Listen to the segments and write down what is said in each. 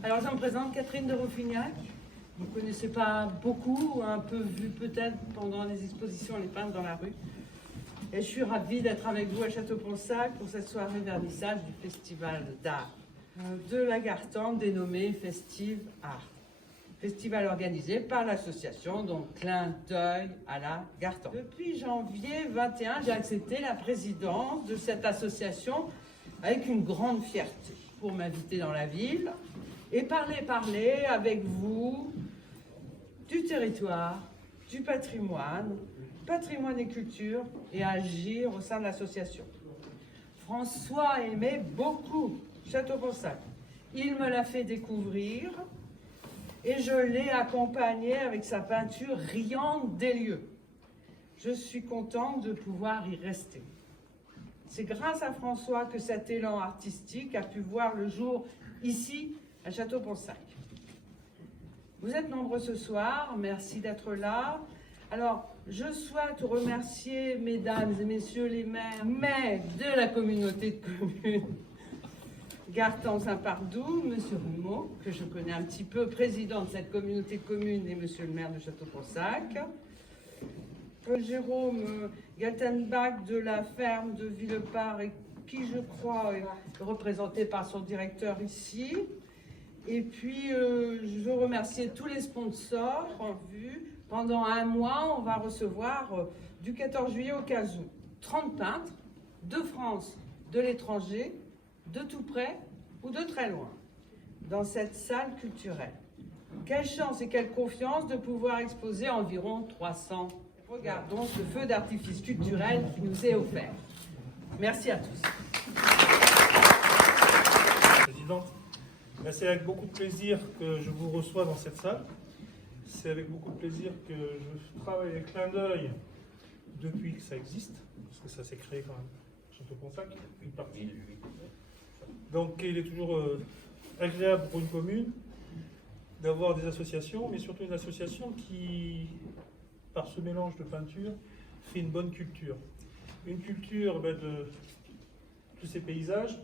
Alors, je me présente, Catherine de Roufignac. Vous ne connaissez pas beaucoup, un peu vu peut-être pendant les expositions Les Peintres dans la rue. Et je suis ravie d'être avec vous à Château-Ponsac pour cette soirée vernissage du Festival d'art de la Gartempe dénommé Festive Art. Festival organisé par l'association, donc clin d'œil à la Gartempe. Depuis janvier 21, j'ai accepté la présidence de cette association avec une grande fierté pour m'inviter dans la ville et parler avec vous du territoire, du patrimoine et culture et agir au sein de l'association. François aimait beaucoup Château-Ponsac. Il me l'a fait découvrir et je l'ai accompagné avec sa peinture riante des lieux. Je suis contente de pouvoir y rester. C'est grâce à François que cet élan artistique a pu voir le jour ici, à Château-Ponsac. Vous êtes nombreux ce soir, merci d'être là. Alors, je souhaite remercier mesdames et messieurs les maires, mais de la communauté de communes Gartempe-Saint-Pardoux, monsieur Roumeau, que je connais un petit peu, président de cette communauté de communes, et monsieur le maire de Château-Ponsac. Jérôme Galtenbach de la ferme de Villepart, qui je crois est représenté par son directeur ici. Et puis je veux remercier tous les sponsors en vue. Pendant un mois, on va recevoir du 14 juillet au 15 août 30 peintres de France, de l'étranger, de tout près ou de très loin, dans cette salle culturelle. Quelle chance et quelle confiance de pouvoir exposer environ 300. Regardons ce feu d'artifice culturel qui nous est offert. Merci à tous. Présidente, c'est avec beaucoup de plaisir que je vous reçois dans cette salle. C'est avec beaucoup de plaisir que je travaille avec Clin d'œil depuis que ça existe, parce que ça s'est créé quand même Château-Ponsac, une partie. Donc il est toujours agréable pour une commune d'avoir des associations, mais surtout une association qui, par ce mélange de peinture, fait une bonne culture. Une culture de tous ces paysages,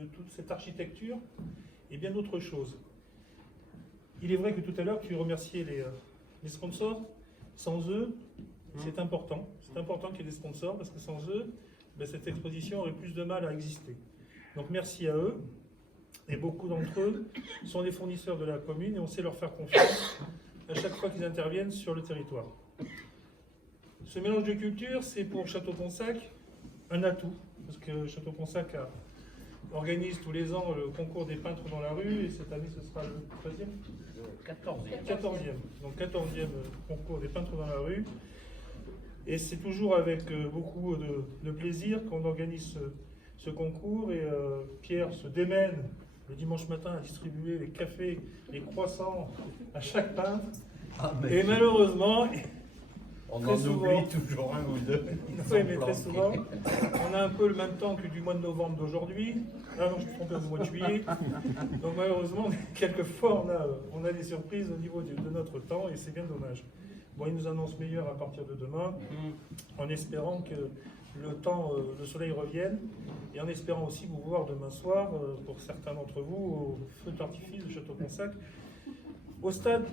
de toute cette architecture, et bien d'autres choses. Il est vrai que tout à l'heure, tu remerciais les sponsors. Sans eux, c'est important. C'est important qu'il y ait des sponsors, parce que sans eux, cette exposition aurait plus de mal à exister. Donc merci à eux. Et beaucoup d'entre eux sont des fournisseurs de la commune, et on sait leur faire confiance à chaque fois qu'ils interviennent sur le territoire. Ce mélange de culture, c'est pour Château-Ponsac un atout, parce que Château-Ponsac organise tous les ans le concours des peintres dans la rue, et cette année ce sera le 13e 14e. Donc 14e concours des peintres dans la rue. Et c'est toujours avec beaucoup de plaisir qu'on organise ce concours, et Pierre se démène le dimanche matin à distribuer les cafés, les croissants à chaque peintre. Et malheureusement, on en oublie toujours un ou deux. Oui, mais très souvent, on a un peu le même temps que du mois de novembre d'aujourd'hui. Ah non, je me trompe, du mois de juillet. Donc malheureusement, quelquefois, on a des surprises au niveau de notre temps, et c'est bien dommage. Bon, il nous annonce meilleur à partir de demain, en espérant que le soleil revienne, et en espérant aussi vous voir demain soir, pour certains d'entre vous, au feu d'artifice de Château-Ponsac, au stade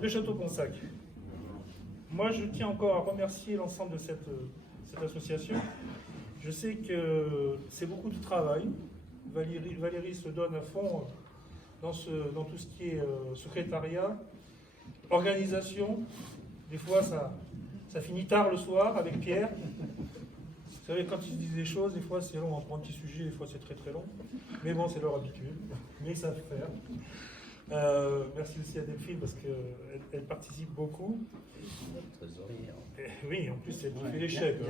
de Château-Ponsac. Moi, je tiens encore à remercier l'ensemble de cette association. Je sais que c'est beaucoup de travail. Valérie se donne à fond dans tout ce qui est secrétariat, organisation. Des fois, ça finit tard le soir avec Pierre. Vous savez, quand ils se disent des choses, des fois c'est long, on prend un petit sujet, des fois c'est très très long. Mais bon, c'est leur habitude, mais ils savent faire. Merci aussi à Delphine, parce qu'elle participe beaucoup. Oui, en plus, elle fait les chèques.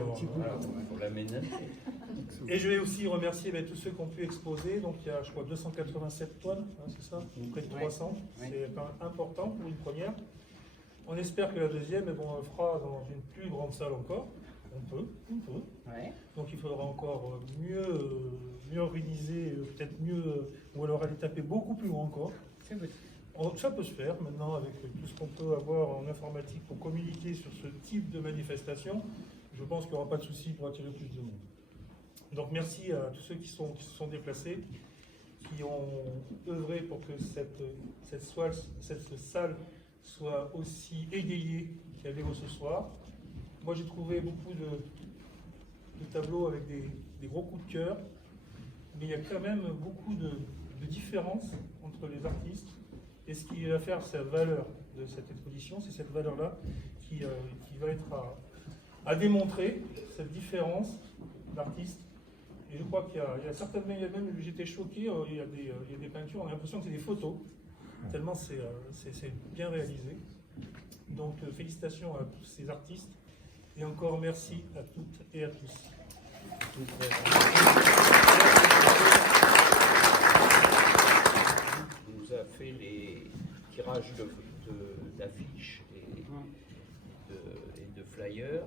Et je vais aussi remercier tous ceux qui ont pu exposer. Donc il y a, je crois, 287 tonnes, hein, c'est ça, près de 300. C'est quand même important pour une première. On espère que la deuxième, on le fera dans une plus grande salle encore. On peut. Ouais. Donc il faudra encore mieux organiser, peut-être mieux, ou alors aller taper beaucoup plus loin encore. Ça peut se faire maintenant avec tout ce qu'on peut avoir en informatique pour communiquer sur ce type de manifestation. Je pense qu'il n'y aura pas de souci pour attirer plus de monde. Donc merci à tous ceux qui se sont déplacés. qui ont œuvré pour que cette salle soit aussi égayée qu'elle est ce soir. Moi, j'ai trouvé beaucoup de tableaux avec des gros coups de cœur, mais il y a quand même beaucoup de différences entre les artistes. Et ce qui va faire sa valeur de cette exposition, c'est cette valeur-là qui va être à démontrer, cette différence d'artistes. Et je crois qu'il y a certainement, j'étais choqué, il y a des peintures, on a l'impression que c'est des photos, tellement c'est bien réalisé. Donc félicitations à tous ces artistes, et encore merci à toutes et à tous. Il nous a fait les tirages d'affiches et de flyers.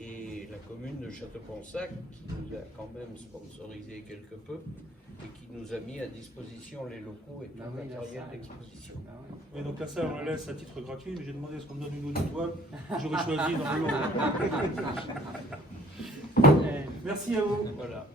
Et la commune de Château-Ponsac, qui nous a quand même sponsorisé quelque peu et qui nous a mis à disposition les locaux et tout le matériel d'exposition. Et donc la salle, on la laisse à titre gratuit, mais j'ai demandé à ce qu'on me donne une ou deux toiles. J'aurais choisi dans le lot. Merci à vous. Voilà.